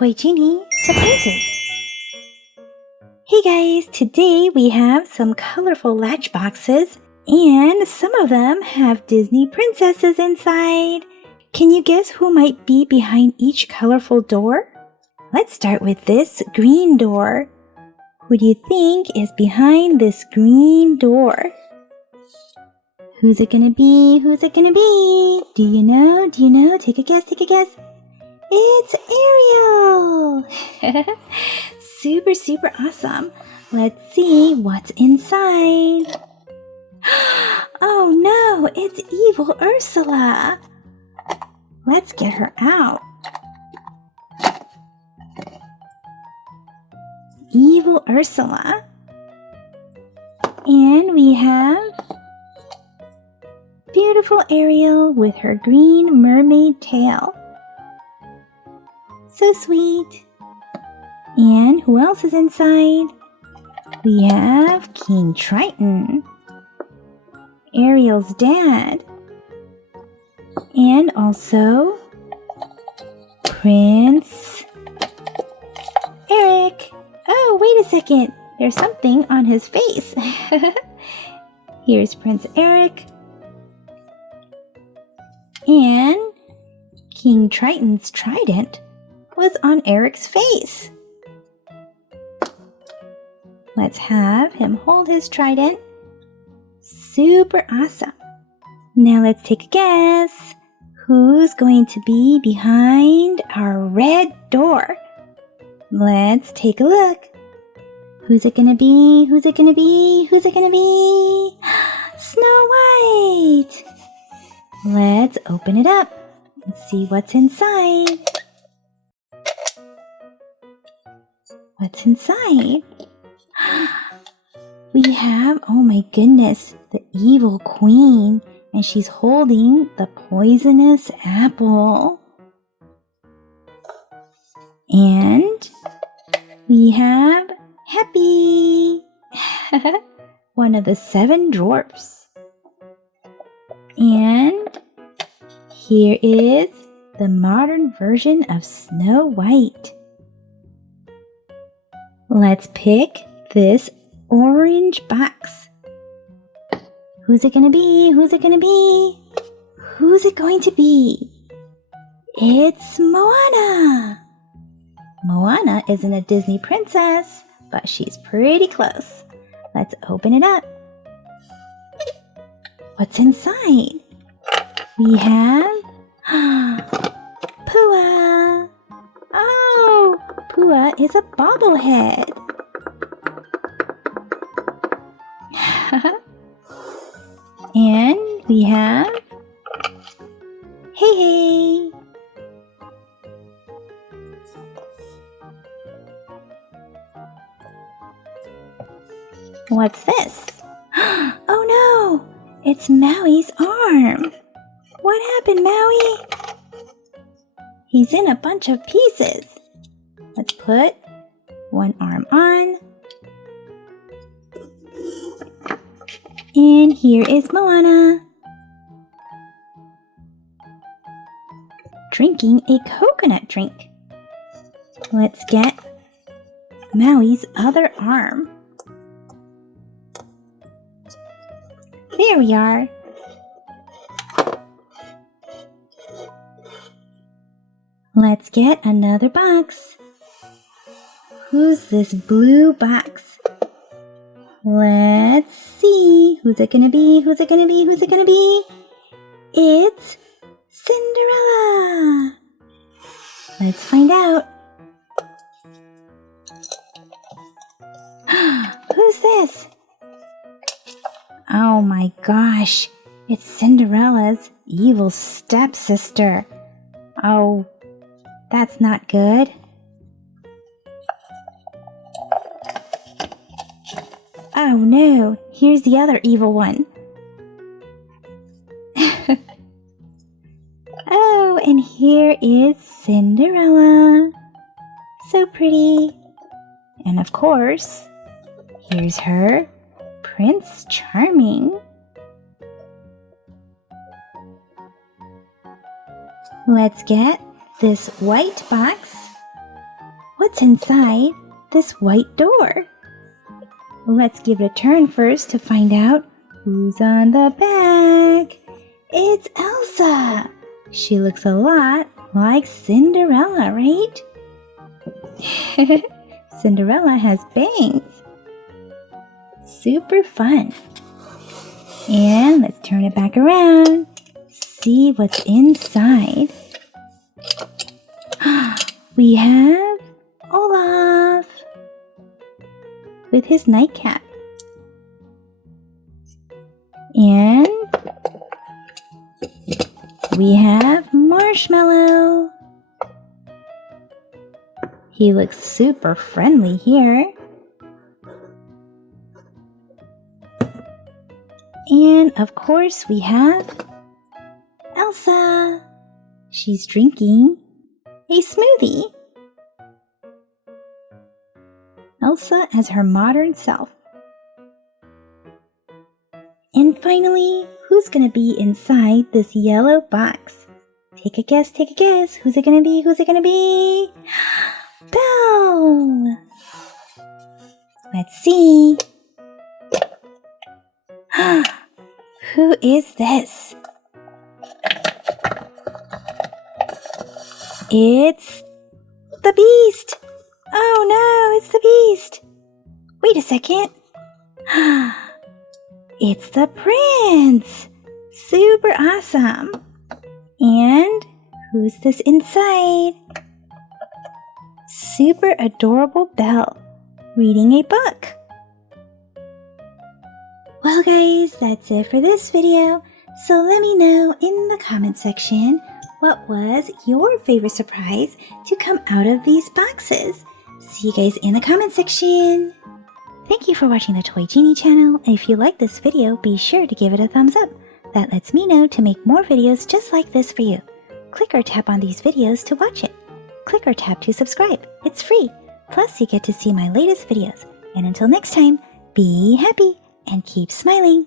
Toy Genie Surprises. Hey guys, today we have some colorful latch boxes and some of them have Disney princesses inside. Can you guess who might be behind each colorful door? Let's start with this green door. Who do you think is behind this green door? Who's it gonna be? Who's it gonna be? Do you know? Do you know? Take a guess, take a guess. It's Ariel! Super awesome. Let's see what's inside. Oh no, it's evil Ursula. Let's get her out. Evil Ursula. And we have beautiful Ariel with her green mermaid tail. So sweet. And who else is inside? We have King Triton, Ariel's dad, and also Prince Eric. Oh, wait a second. There's something on his face. Here's Prince Eric. And King Triton's trident was on Eric's face. Let's have him hold his trident. Super awesome. Now let's take a guess. Who's going to be behind our red door? Let's take a look. Who's it gonna be? Who's it gonna be? Who's it gonna be? Snow White! Let's open it up and see what's inside. What's inside? We have, oh my goodness, the evil queen, and she's holding the poisonous apple. And we have Happy, one of the 7 dwarfs. And here is the modern version of Snow White. Let's pick this orange box. Who's it gonna be? Who's it gonna be? Who's it going to be? It's Moana! Moana isn't a Disney princess, but she's pretty close. Let's open it up. What's inside? We have Pua! Oh, Pua is a bobblehead. And we have Hey Hey. What's this? Oh no, it's Maui's arm. What happened, Maui? He's in a bunch of pieces. Let's put one arm on. And here is Moana, drinking a coconut drink. Let's get Maui's other arm. There we are. Let's get another box. Who's this blue box? Let's see. Who's it gonna be? Who's it gonna be? Who's it gonna be? It's Cinderella. Let's find out. Who's this? Oh my gosh, it's Cinderella's evil stepsister. Oh, that's not good. Oh no, here's the other evil one. Oh, and here is Cinderella. So pretty. And of course, here's her Prince Charming. Let's get this white box. what's inside this white door? Let's give it a turn first to find out who's on the back. It's Elsa. She looks a lot like Cinderella, right? Cinderella has bangs. Super fun. And let's turn it back around. See what's inside. We have Olaf with his nightcap. And we have Marshmallow. He looks super friendly here. And of course we have Elsa. She's drinking a smoothie. Elsa as her modern self. And finally, who's going to be inside this yellow box? Take a guess, take a guess. Who's it going to be? Who's it going to be? Belle! Let's see. Who is this? It's the Beast. Oh no, it's the Beast. Wait a second. It's the Prince. Super awesome. And who's this inside? Super adorable Belle reading a book. Well guys, that's it for this video. So let me know in the comment section what was your favorite surprise to come out of these boxes. See you guys in the comment section. Thank you for watching the Toy Genie channel. If you like this video, be sure to give it a thumbs up. That lets me know to make more videos just like this for you. Click or tap on these videos to watch it. Click or tap to subscribe. It's free. Plus, you get to see my latest videos. And until next time, be happy and keep smiling.